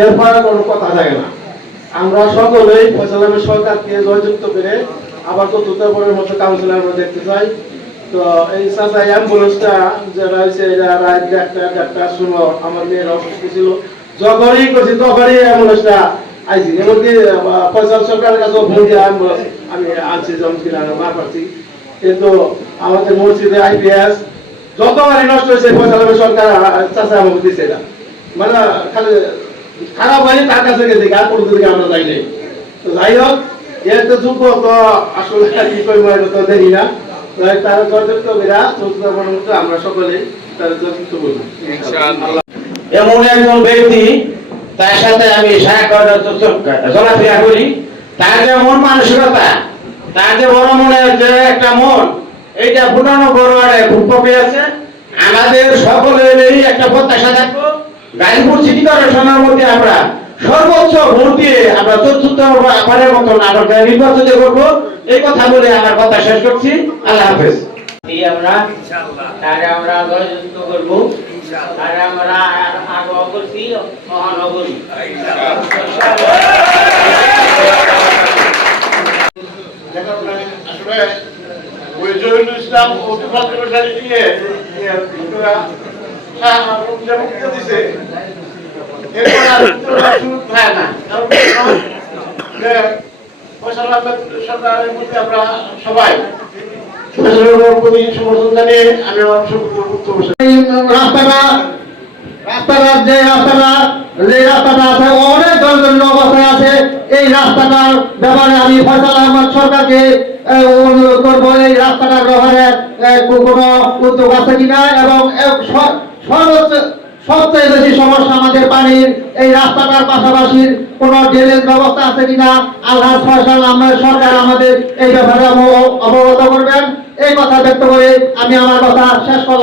এরপরে কোনো কথা থাকে না। আমরা সকলেই ফয়সাল আহমেদ সরকারকে জয়যুক্ত করে আবার চতুর্থবারের মতো কাউন্সিলর আমরা দেখতে চাই। তো এই চাচা অ্যাম্বুলেন্সটা যেটা হয়েছে এটা রাত 1টা শুনো আমার মেয়ের অসুস্থ ছিল, যখনই করছি তখনই অ্যাম্বুলেন্সটা আইছি। এমনকি ফয়সাল সরকারের কাছে ফোন দিয়ে অ্যাম্বুলেন্স আমি আনছি, যেমন কিনা না পারছি। কিন্তু আমাদের মসজিদে আইপিএস যতবারই নষ্ট হয়েছে ফয়সাল আহমেদ সরকার চাচা আমাকে দিচ্ছে। এটা মানে খালি খারাপ হয়নি, তার কাছে গেছে আর কোনো দিকে আমরা যাই নাই। তো যাই হোক, এর তো যুগ তো আসলে কি করবো তো দেখি না। তারা জয়যুক্ত বেরা চতুর্থবারের মতো আমরা সকলে তারা জয়যুক্ত করবো। এমন একজন ব্যক্তি, তার সাথে আমি চলাফেরা করি, তার যে মন মানসিকতা, তার যে বড় মনের যে একটা মন, এইটা ফুটানো বড় খুব কমে আছে। আমাদের সকলেরই একটা প্রত্যাশা থাকবো, গাজীপুর সিটি কর্পোরেশনের মধ্যে আমরা সর্বোচ্চ ভোট দিয়ে আমরা চতুর্থবারের মতন আমরা নির্বাচিত করবো। এই কথা বলে আমার কথা শেষ করছি। আল্লাহ হাফেজ। আমরা জয়যুক্ত করবো, আর আমরা আগ্রহ করছি মহানগরী। আসলে ওই জহিরুল ইসলাম দিয়ে দিছে, এরপর সরকারের মধ্যে আমরা সবাই সমর্থন জানিয়ে আমি রাস্তাঘাট যে রাস্তাটা আছে অনেক দলজন্য অবস্থায় আছে। এই রাস্তাটার ব্যাপারে আমি ফয়সাল আহমেদ সরকারকে অনুরোধ করবো, এই রাস্তাটার ব্যাপারে কোনো উদ্যোগ আছে কিনা, এবং সবচেয়ে বেশি সমস্যা আমাদের পানির। এই রাস্তাটার পাশাপাশি কোনো ড্রেনেজ ব্যবস্থা আছে কিনা আল্লাহ ফয়সাল আহমেদ সরকার আমাদের এই ব্যাপারে অবগত করবেন। এই কথা ব্যক্ত করে আমি আমার কথা শেষ করলাম।